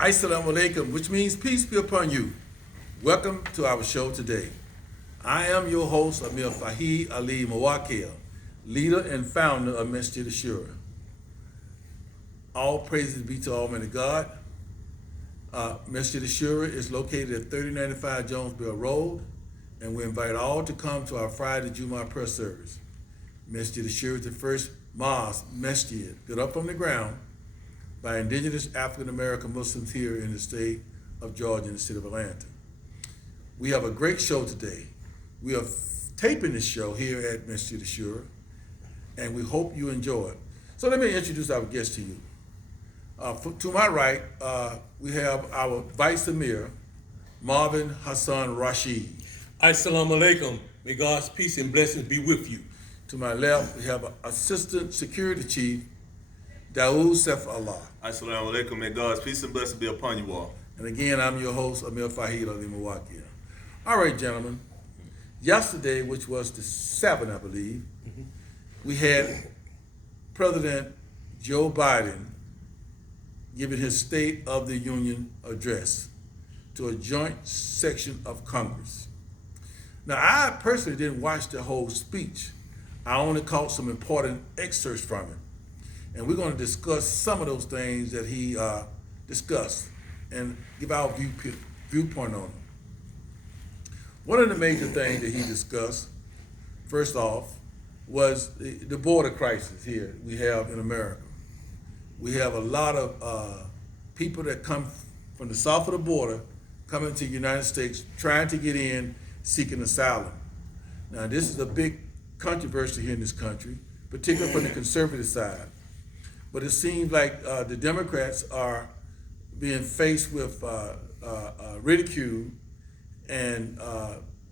Assalamu alaikum, which means peace be upon you. Welcome to our show today. I am your host, Amir Fahid Ali Mawakil, leader and founder of Masjid Ashura. All praises be to Almighty God. Masjid Ashura is located at 3095 Jonesboro Road, and we invite all to come to our Friday Jummah prayer service. Masjid Ashura is the first mosque, masjid, built up from the ground by indigenous African American Muslims here in the state of Georgia and the city of Atlanta. We have a great show today. We are taping this show here at Masjid Ashura, and we hope you enjoy it. So let me introduce our guest to you. To my right, we have our Vice Emir, Marvin Hassan Rashid. Assalamu alaikum. May God's peace and blessings be with you. To my left, we have Assistant Security Chief, Daoud Sef Allah. Assalamu alaikum. May God's peace and blessings be upon you all. And again, I'm your host, Amir Fahid Ali Mawakil. All right, gentlemen. Yesterday, which was the 7th, I believe, we had President Joe Biden giving his State of the Union address to a joint section of Congress. Now, I personally didn't watch the whole speech. I only caught some important excerpts from it. And we're going to discuss some of those things that he discussed and give our viewpoint on them. One of the major things that he discussed, first off, was the border crisis here we have in America. We have a lot of people that come from the south of the border coming to the United States trying to get in, seeking asylum. Now, this is a big controversy here in this country, particularly from the conservative side. But it seems like the Democrats are being faced with ridicule and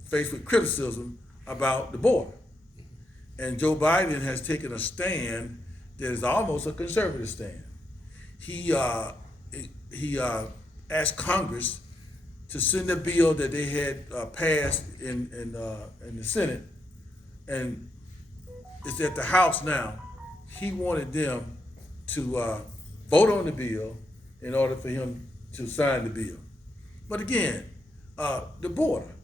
faced with criticism about the border. And Joe Biden has taken a stand that is almost a conservative stand. He asked Congress to send a bill that they had passed in the Senate, and it's at the House now. He wanted them to vote on the bill in order for him to sign the bill. But again, the border.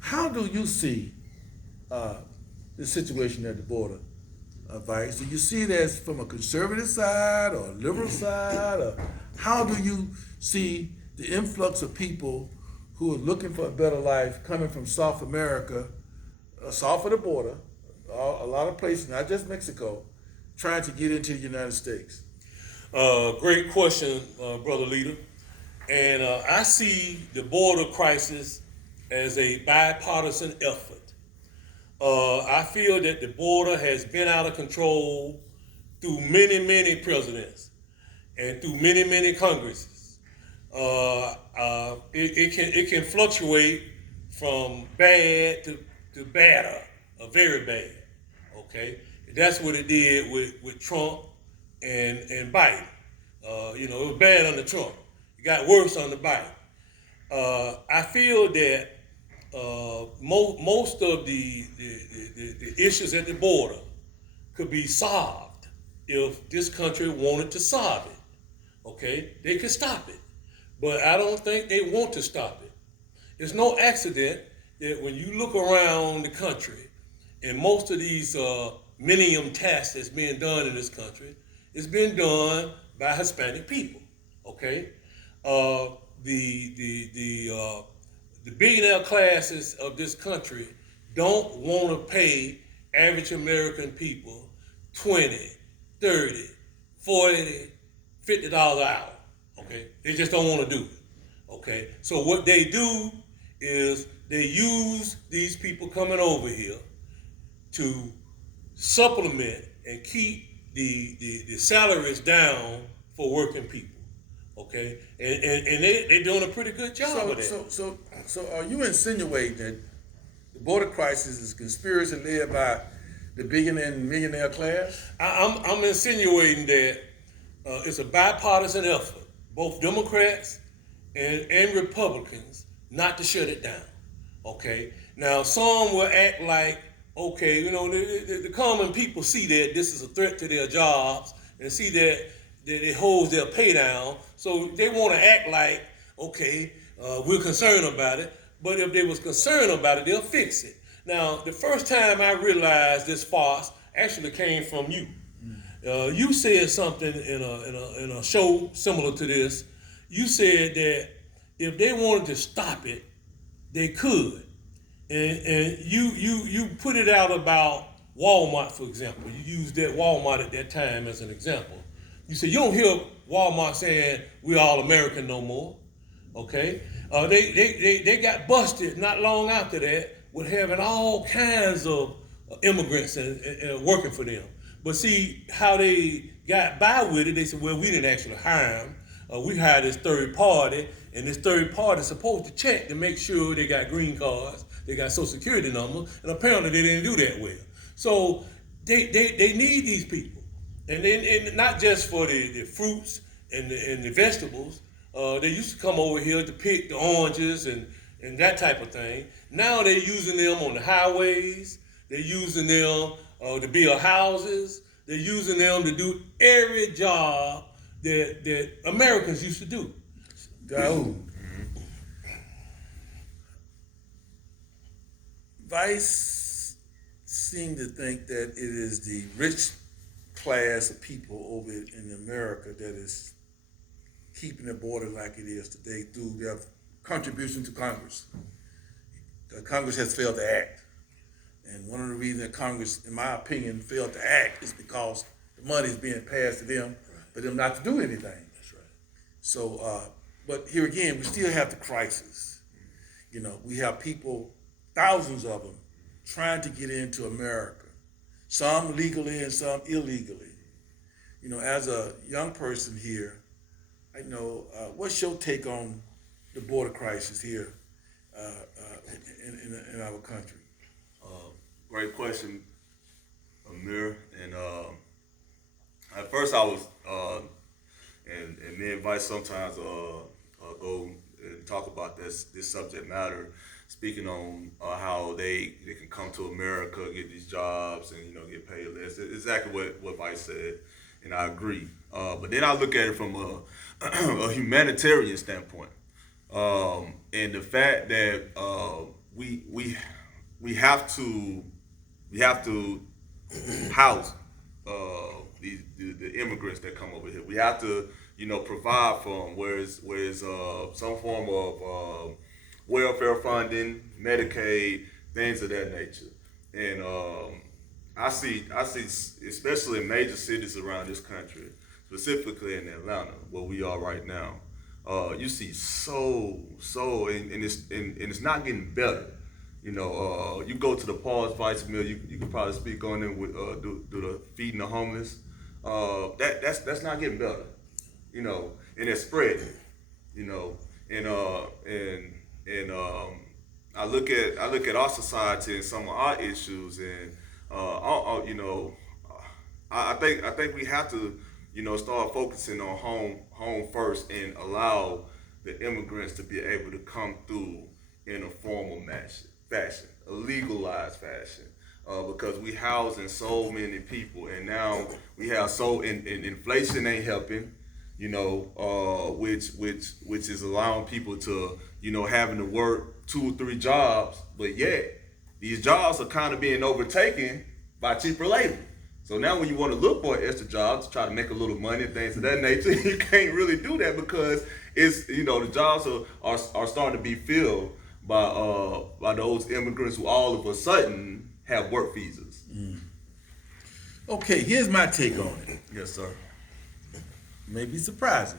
How do you see the situation at the border, Vice? Do you see it as from a conservative side or a liberal side? Or how do you see the influx of people who are looking for a better life coming from South America, south of the border, a lot of places, not just Mexico, trying to get into the United States? Great question, Brother Leader. And I see the border crisis as a bipartisan effort. I feel that the border has been out of control through many, many presidents and through many, many Congresses. It can fluctuate from bad to badder, or very bad, okay? That's what it did with Trump and Biden. It was bad under Trump. It got worse under Biden. I feel that most of the issues at the border could be solved if this country wanted to solve it. Okay, they could stop it, but I don't think they want to stop it. It's no accident that when you look around the country, and most of these millennium tasks that's being done in this country, it's been done by Hispanic people. Okay, the billionaire classes of this country don't want to pay average American people $20, $30, $40, $50 an hour. Okay, they just don't want to do it. Okay, so what they do is they use these people coming over here to supplement and keep the salaries down for working people. Okay, and they're doing a pretty good job of that. So are you insinuating that the border crisis is a conspiracy led by the billionaire and millionaire class? I'm insinuating that it's a bipartisan effort, both Democrats and Republicans, not to shut it down. Okay, now some will act like, okay, the common people see that this is a threat to their jobs and see that it holds their pay down. So they want to act like, okay, we're concerned about it. But if they was concerned about it, they'll fix it. Now, the first time I realized this farce actually came from you. You said something in a show similar to this. You said that if they wanted to stop it, they could. And you put it out about Walmart, for example. You used that Walmart at that time as an example. You said you don't hear Walmart saying we're all American no more. Okay? They got busted not long after that with having all kinds of immigrants and working for them. But see how they got by with it. They said, well, we didn't actually hire them. We hired this third party, and this third party is supposed to check to make sure they got green cards, they got social security numbers, and apparently they didn't do that well. So they need these people, and not just for the fruits and the vegetables. They used to come over here to pick the oranges and that type of thing. Now they're using them on the highways. They're using them to build houses. They're using them to do every job that Americans used to do. Daoud. Vice seem to think that it is the rich class of people over in America that is keeping the border like it is today through their contribution to Congress. Congress has failed to act. And one of the reasons that Congress, in my opinion, failed to act is because the money is being passed to them for them not to do anything. That's right. So, but here again, we still have the crisis. You know, we have people, thousands of them, trying to get into America, some legally and some illegally. You know, as a young person here, I know, what's your take on the border crisis here in our country? Great question, Amir. And at first I was, and me and Vice sometimes go and talk about this subject matter, speaking on how they can come to America, get these jobs, and get paid less. It's exactly what Vice said, and I agree. But then I look at it from a humanitarian standpoint, and the fact that we have to house the immigrants that come over here. We have to provide for them, whereas some form of welfare funding, Medicaid, things of that nature. And I see, especially in major cities around this country, specifically in Atlanta, where we are right now, you see and it's not getting better. You go to the Paul's Vice Mill, you can probably speak on it with do the feeding the homeless. That's not getting better, and it's spreading, and I look at our society and some of our issues, and I think we have to start focusing on home first and allow the immigrants to be able to come through in a formal fashion, a legalized fashion, because we housing so many people, and now we have and inflation ain't helping, which is allowing people to having to work 2 or 3 jobs, but yet these jobs are kind of being overtaken by cheaper labor. So now when you want to look for an extra job to try to make a little money and things of that nature, you can't really do that because it's the jobs are starting to be filled by those immigrants who all of a sudden have work visas. Okay, here's my take on it. Yes, sir. Maybe surprising.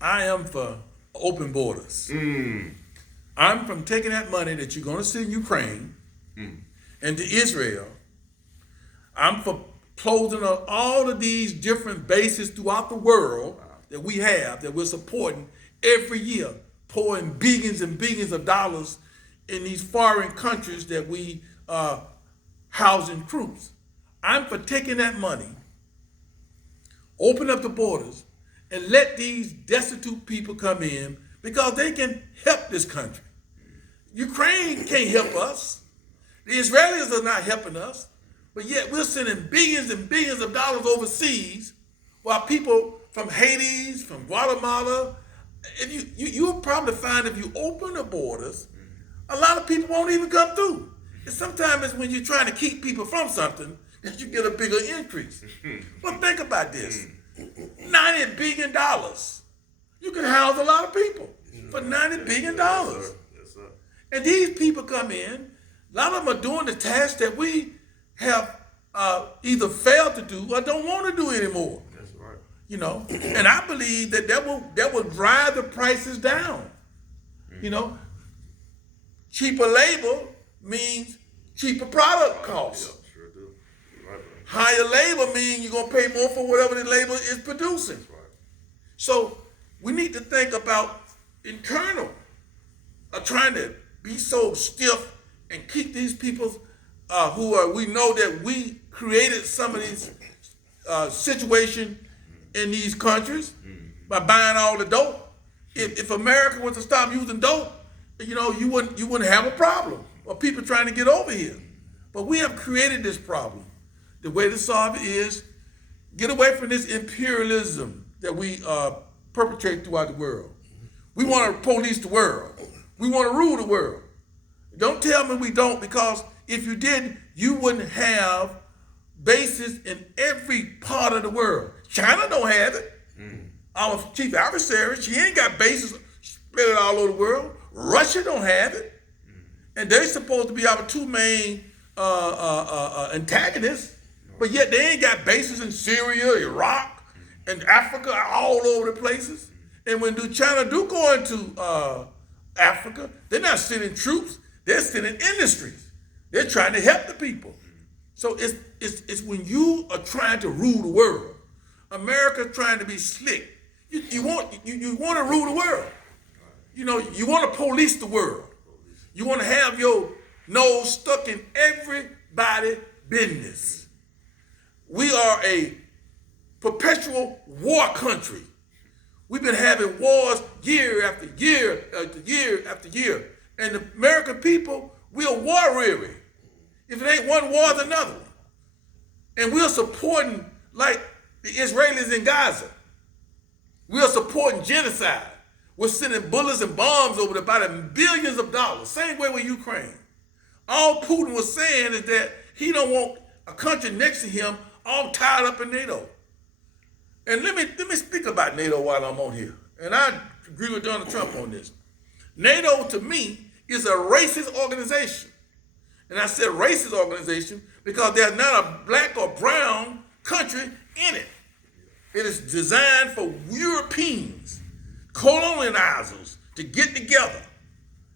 I am for open borders. I'm from taking that money that you're going to send Ukraine and to Israel. I'm for closing up all of these different bases throughout the world that we have, that we're supporting every year, pouring billions and billions of dollars in these foreign countries that we are housing troops. I'm for taking that money, open up the borders, and let these destitute people come in because they can help this country. Ukraine can't help us. The Israelis are not helping us, but yet we're sending billions and billions of dollars overseas while people from Haiti, from Guatemala. If you'll probably find if you open the borders, a lot of people won't even come through. And sometimes it's when you're trying to keep people from something that you get a bigger increase. But think about this. $90 billion. You can house a lot of people for $90 billion. Yes, sir. And these people come in, a lot of them are doing the tasks that we have either failed to do or don't want to do anymore. That's right. You know, and I believe that will drive the prices down. You know, cheaper labor means cheaper product costs. Yeah, sure do. You're right, bro. Higher labor means you're gonna pay more for whatever the labor is producing. That's right. So we need to think about internal, trying to be so stiff and keep these people we know that we created some of these situations in these countries by buying all the dope. If America was to stop using dope, you know, you wouldn't have a problem of people trying to get over here. But we have created this problem. The way to solve it is get away from this imperialism that we perpetrate throughout the world. We want to police the world. We want to rule the world. Don't tell me we don't, because if you didn't, you wouldn't have bases in every part of the world. China don't have it. Our chief adversary, she ain't got bases spread all over the world. Russia don't have it. And they're supposed to be our two main antagonists, but yet they ain't got bases in Syria, Iraq, and Africa, all over the places. And when China do go into Africa, they're not sending troops, they're sending industries. They're trying to help the people. So it's when you are trying to rule the world. America's trying to be slick. You want to rule the world. You know, you want to police the world. You want to have your nose stuck in everybody's business. We are a perpetual war country. We've been having wars year after year after year after year. And the American people, we are war weary. If it ain't one war, it's another one. And we're supporting, like the Israelis in Gaza. We're supporting genocide. We're sending bullets and bombs over there by the billions of dollars. Same way with Ukraine. All Putin was saying is that he don't want a country next to him all tied up in NATO. And let me speak about NATO while I'm on here. And I agree with Donald Trump on this. NATO, to me, is a racist organization. And I said racist organization because there's not a black or brown country in it. It is designed for Europeans, colonizers, to get together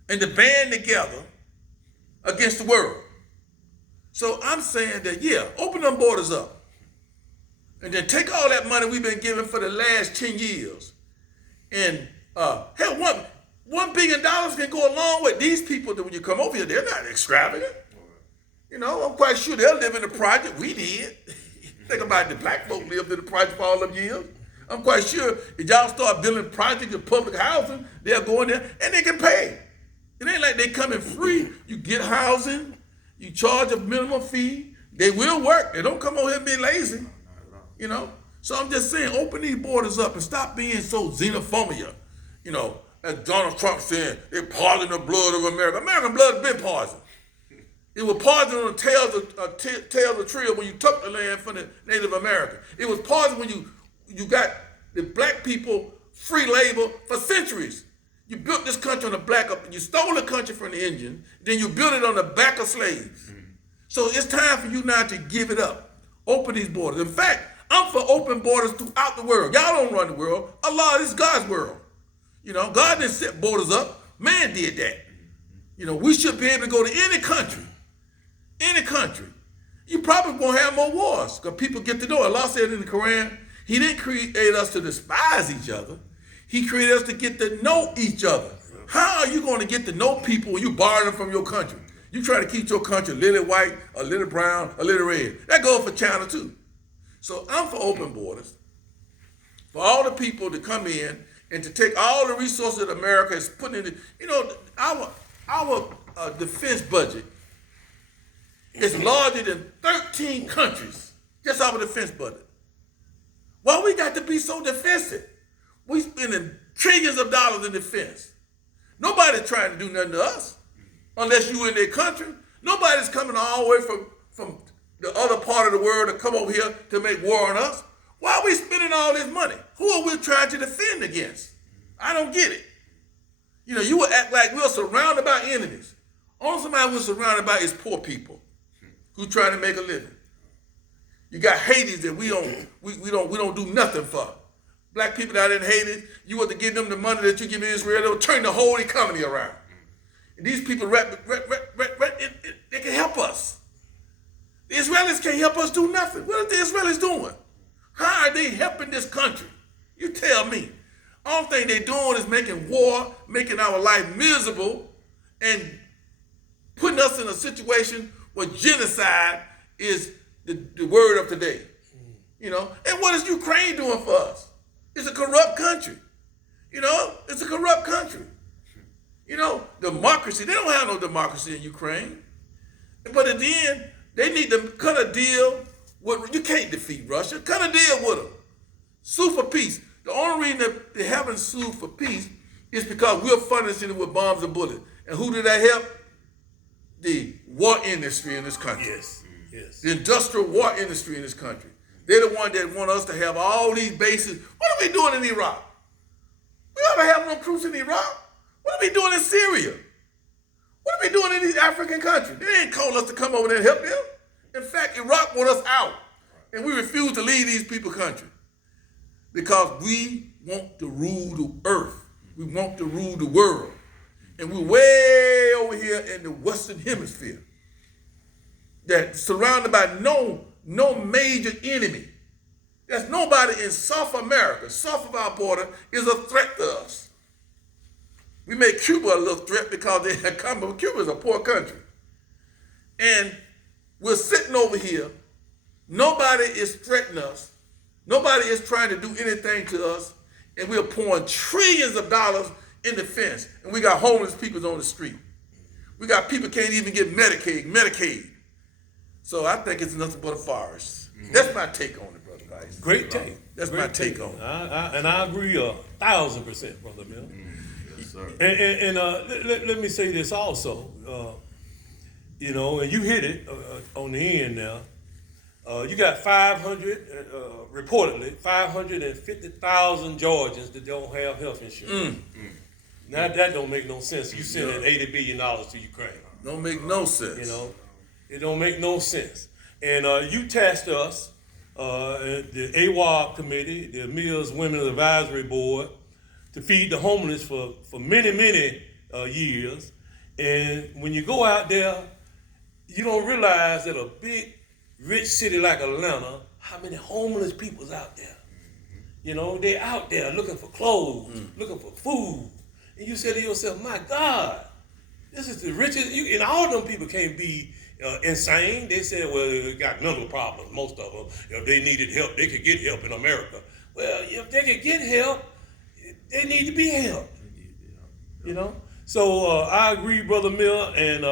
and to band together against the world. So I'm saying that, yeah, open them borders up. And then take all that money we've been giving for the last 10 years. And hell, $1 billion can go along with these people that when you come over here, they're not extravagant. You know, I'm quite sure they'll live in the project. We did. Think about the black folk lived in the project for all them years. I'm quite sure if y'all start building projects of public housing, they'll go in there and they can pay. It ain't like they come in free. You get housing, you charge a minimum fee. They will work. They don't come over here and be lazy. You know? So I'm just saying, open these borders up and stop being so xenophobia. You know, as Donald Trump said, they're poisoning the blood of America. American blood has been poisoned. It was poison on the tails of the tree when you took the land from the Native American. It was poison when you got the black people free labor for centuries. You built this country on the back of, you stole the country from the Indians, then you built it on the back of slaves. So it's time for you now to give it up. Open these borders. In fact, I'm for open borders throughout the world. Y'all don't run the world. Allah, this is God's world. You know, God didn't set borders up. Man did that. You know, we should be able to go to any country. Any country. You probably won't have more wars because people get to know. Allah said in the Quran, He didn't create us to despise each other. He created us to get to know each other. How are you going to get to know people when you borrow them from your country? You try to keep your country a little white, a little brown, a little red. That goes for China too. So I'm for open borders, for all the people to come in and to take all the resources that America is putting in. You know, our defense budget is larger than 13 countries, just our defense budget. Why we got to be so defensive? We spending trillions of dollars in defense. Nobody's trying to do nothing to us unless you in their country. Nobody's coming all the way from the other part of the world to come over here to make war on us. Why are we spending all this money? Who are we trying to defend against? I don't get it. You know, you will act like we're surrounded by enemies. Only somebody we're surrounded by is poor people who trying to make a living. You got Haiti that we don't do nothing for. Black people out in Haiti, you want to give them the money that you give Israel, they'll turn the whole economy around. And these people, they can help us. The Israelis can't help us do nothing. What are the Israelis doing? How are they helping this country? You tell me. All thing they're doing is making war, making our life miserable, and putting us in a situation where genocide is the word of today. You know, and what is Ukraine doing for us? It's a corrupt country. You know, it's a corrupt country. You know, democracy, they don't have no democracy in Ukraine. But at the end, they need to cut a deal with, you can't defeat Russia, cut a deal with them. Sue for peace. The only reason that they haven't sued for peace is because we're funding it with bombs and bullets. And who did that help? The war industry in this country. Yes, yes. The industrial war industry in this country. They're the one that want us to have all these bases. What are we doing in Iraq? We never have no troops in Iraq. What are we doing in Syria? What are we doing in these African countries? They ain't calling us to come over there and help them. In fact, Iraq want us out. And we refuse to leave these people country. Because we want to rule the earth. We want to rule the world. And we're way over here in the Western Hemisphere. That's surrounded by no major enemy. There's nobody in South America, south of our border, is a threat to us. We make Cuba a little threat because they have come, but Cuba is a poor country. And we're sitting over here. Nobody is threatening us. Nobody is trying to do anything to us. And we're pouring trillions of dollars in defense. And we got homeless people on the street. We got people can't even get Medicaid. So I think it's nothing but a farce. That's my take on it, Brother Vice. Great take. That's my take on it. And I agree 1,000%, Brother Mill. Yes, sir. And let me say this also. You know, and you hit it on the end now. You got 550,000 Georgians that don't have health insurance. Now that don't make no sense. You sending $80 billion to Ukraine. Don't make no sense. You know, it don't make no sense. And you tasked us, the AWOB committee, the Mills Women's Advisory Board, to feed the homeless for many years. And when you go out there, you don't realize that a big, rich city like Atlanta, how many homeless people's out there. You know, they're out there looking for clothes, looking for food. And you say to yourself, my God, this is the richest, and all them people can't be insane. They said, well, they got mental problems, most of them. If they needed help, they could get help in America. Well, if they could get help, they need to be helped. You know? So I agree, Brother Mill, and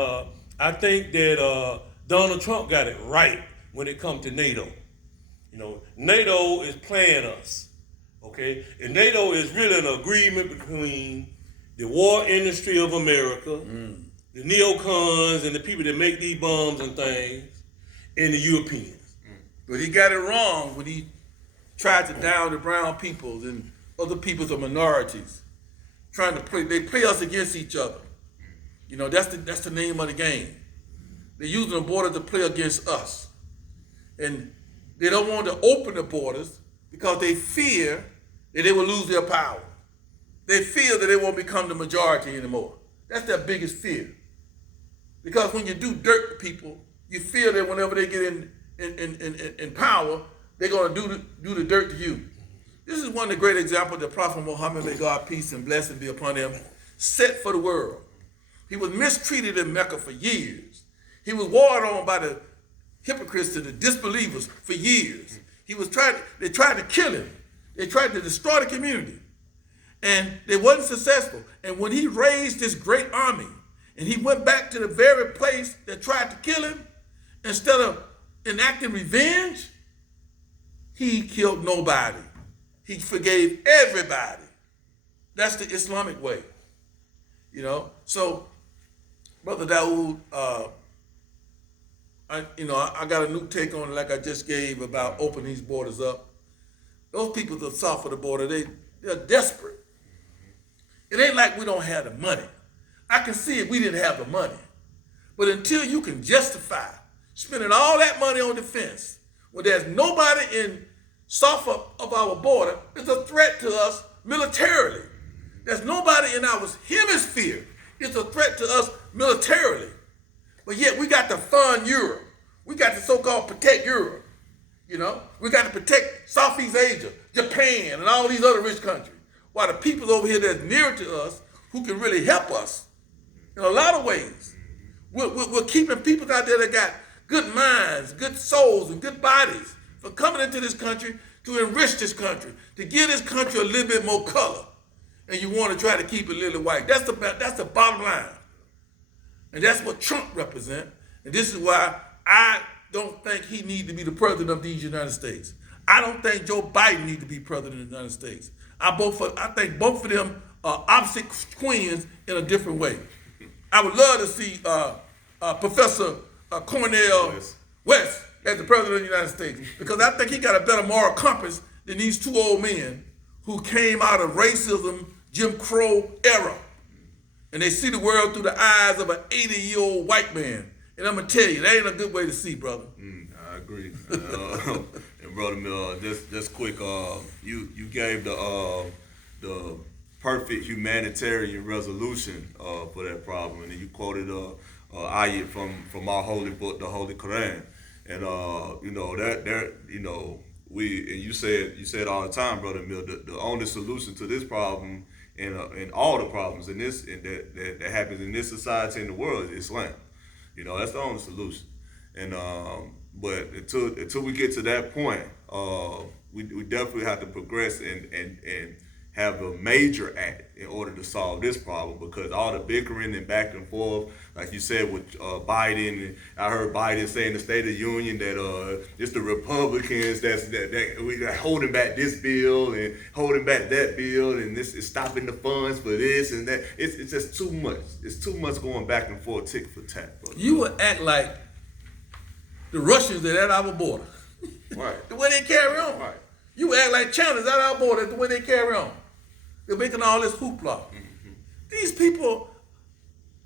I think that Donald Trump got it right when it comes to NATO. You know, NATO is playing us, okay? And NATO is really an agreement between the war industry of America, the neocons and the people that make these bombs and things, and the Europeans. But he got it wrong when he tried to down the brown peoples and other peoples or minorities. Trying to play, they play us against each other. You know, that's the name of the game. They're using the border to play against us. And they don't want to open the borders because they fear that they will lose their power. They fear that they won't become the majority anymore. That's their biggest fear. Because when you do dirt to people, you feel that whenever they get in power, they're going to do the dirt to you. This is one of the great examples that Prophet Muhammad, may God peace and blessing be upon him, set for the world. He was mistreated in Mecca for years. He was warred on by the hypocrites and the disbelievers for years. They tried to kill him. They tried to destroy the community. And they wasn't successful. And when he raised this great army, and he went back to the very place that tried to kill him, instead of enacting revenge, he killed nobody. He forgave everybody. That's the Islamic way. You know? So, Brother Dawood, I got a new take on it like I just gave about opening these borders up. Those people that south of the border, they're desperate. It ain't like we don't have the money. I can see it, we didn't have the money. But until you can justify spending all that money on defense, when there's nobody in south of our border, it's a threat to us militarily. There's nobody in our hemisphere. It's a threat to us militarily. But yet we got to fund Europe. We got to so-called protect Europe. You know, we got to protect Southeast Asia, Japan, and all these other rich countries. While the people over here that's near to us who can really help us in a lot of ways. We're keeping people out there that got good minds, good souls, and good bodies for coming into this country to enrich this country, to give this country a little bit more color. And you want to try to keep it a little white. That's the bottom line. And that's what Trump represents. And this is why I don't think he needs to be the president of these United States. I don't think Joe Biden needs to be president of the United States. I think both of them are opposite twins in a different way. I would love to see Professor Cornel West as the president of the United States, because I think he got a better moral compass than these two old men who came out of racism, Jim Crow era. And they see the world through the eyes of an 80-year-old white man. And I'm going to tell you, that ain't a good way to see, brother. I agree. And Brother Mill, just quick, you gave the perfect humanitarian resolution for that problem, and then you quoted ayat from our holy book, the Holy Quran, and you said all the time, Brother Mill, the only solution to this problem and all the problems that happens in this society and the world is Islam. That's the only solution. And but until we get to that point, we definitely have to progress and have a major act in order to solve this problem, because all the bickering and back and forth, like you said with Biden, I heard Biden say in the State of the Union that it's the Republicans that we are holding back this bill and holding back that bill, and this is stopping the funds for this and that. It's just too much. It's too much going back and forth, tick for tat. Brother. You would act like the Russians that at our border. Right. The way they carry on. Right. You would act like China's at our border, the way they carry on. They're making all this hoopla. Mm-hmm. These people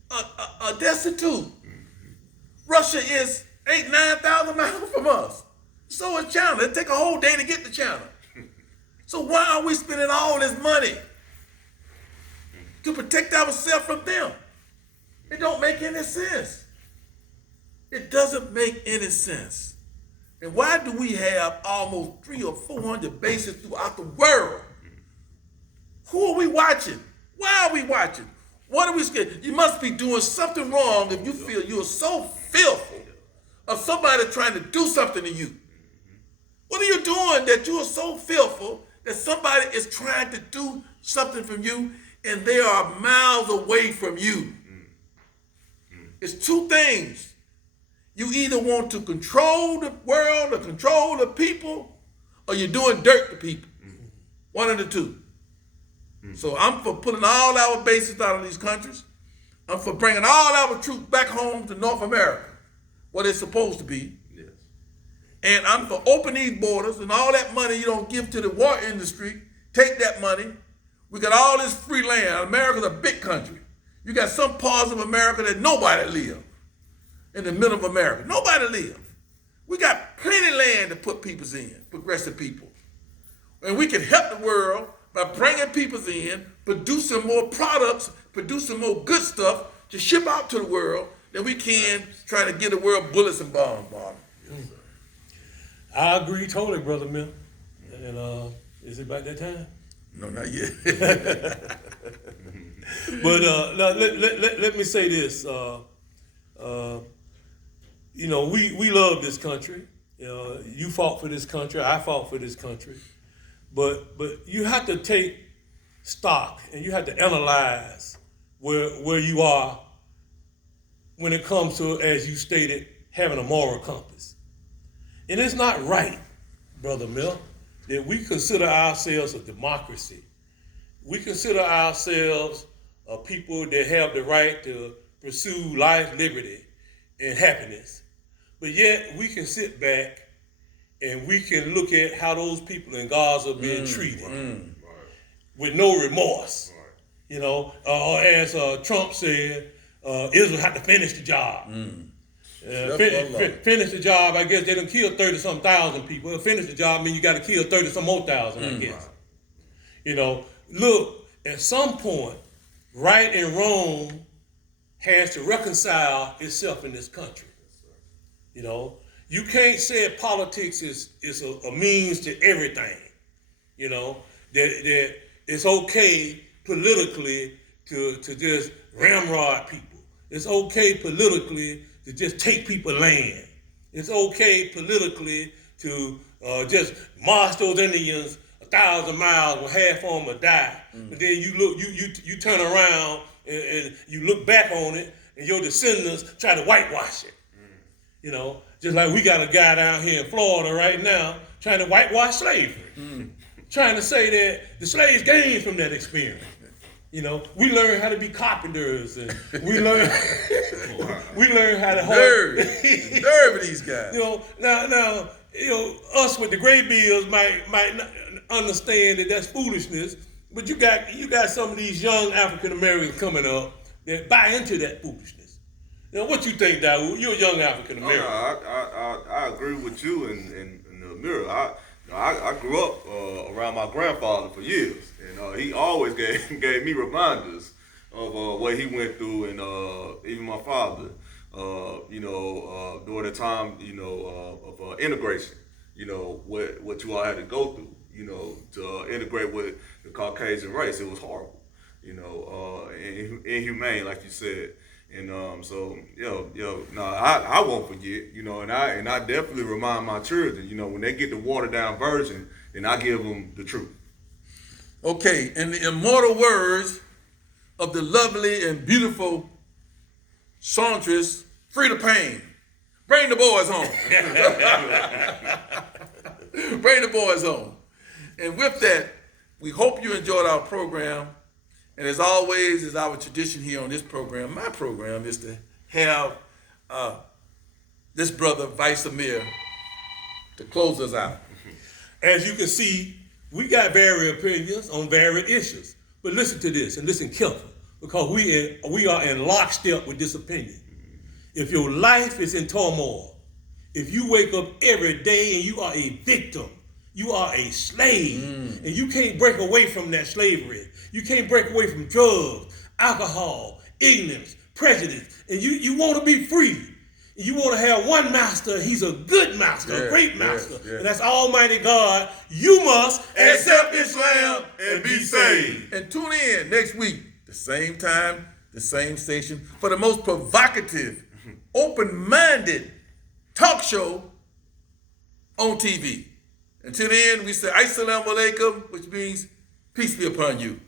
are destitute. Mm-hmm. Russia is 8,000-9,000 miles from us. So is China. It take a whole day to get to China. So why are we spending all this money to protect ourselves from them? It don't make any sense. It doesn't make any sense. And why do we have almost 300 or 400 bases throughout the world? Who are we watching? Why are we watching? What are we scared? You must be doing something wrong if you feel you're so fearful of somebody trying to do something to you. What are you doing that you are so fearful that somebody is trying to do something from you and they are miles away from you? It's two things. You either want to control the world or control the people, or you're doing dirt to people. One of the two. So I'm for putting all our bases out of these countries. I'm for bringing all our troops back home to North America, where they're supposed to be. Yes. And I'm for opening these borders, and all that money you don't give to the war industry, take that money. We got all this free land. America's a big country. You got some parts of America that nobody live. In the middle of America, nobody live. We got plenty of land to put peoples in, progressive people. And we can help the world by bringing peoples in, producing more products, producing more good stuff to ship out to the world than we can try to get the world bullets and bombs, Bob. I agree totally, Brother Mill. And is it about that time? No, not yet. But let me say this. We love this country. You fought for this country. I fought for this country. But you have to take stock and you have to analyze where you are when it comes to, as you stated, having a moral compass. And it's not right Brother Mill, that we consider ourselves a democracy. We consider ourselves a people that have the right to pursue life, liberty, and happiness. But yet we can sit back and we can look at how those people in Gaza are being treated with no remorse. You know, as Trump said, Israel had to finish the job. Finish the job. I guess they done killed 30-some thousand people. Finish the job means you got to kill 30-some more thousand, I guess. You know, look, at some point, right and wrong has to reconcile itself in this country. You know, you can't say politics is a means to everything. You know, that it's okay politically to just ramrod people. It's okay politically to just take people land. It's okay politically to just march those Indians 1,000 miles where half of them will die. But then you look, you turn around and you look back on it, and your descendants try to whitewash it. You know, just like we got a guy down here in Florida right now trying to whitewash slavery, trying to say that the slaves gained from that experience. You know, we learn how to be carpenters, and we learn how to hold. Nerve of these guys. You know, now, you know, us with the gray bills might not understand that that's foolishness, but you got some of these young African Americans coming up that buy into that foolishness. You know, what you think, Dawood? You're a young African American. I agree with you in the mirror. I grew up around my grandfather for years, and he always gave me reminders of what he went through, and even my father, during the time, of integration, what you all had to go through, to integrate with the Caucasian race. It was horrible, inhumane, like you said. And I won't forget, and I definitely remind my children, when they get the watered down version, then I give them the truth. Okay, in the immortal words of the lovely and beautiful songstress Frida Payne, bring the boys home. Bring the boys home. And with that, we hope you enjoyed our program. And as always, is our tradition here on this program, my program, is to have this brother, Vice Amir, to close us out. As you can see, we got varied opinions on varied issues. But listen to this, and listen carefully, because we are in lockstep with this opinion. If your life is in turmoil, if you wake up every day and you are a victim, you are a slave, and you can't break away from that slavery. You can't break away from drugs, alcohol, ignorance, prejudice, and you want to be free. You want to have one master. He's a good master, a great master, and that's Almighty God. You must accept Islam and be saved. And tune in next week, the same time, the same station, for the most provocative, open-minded talk show on TV. Until then, we say Assalamu alaikum, which means peace be upon you.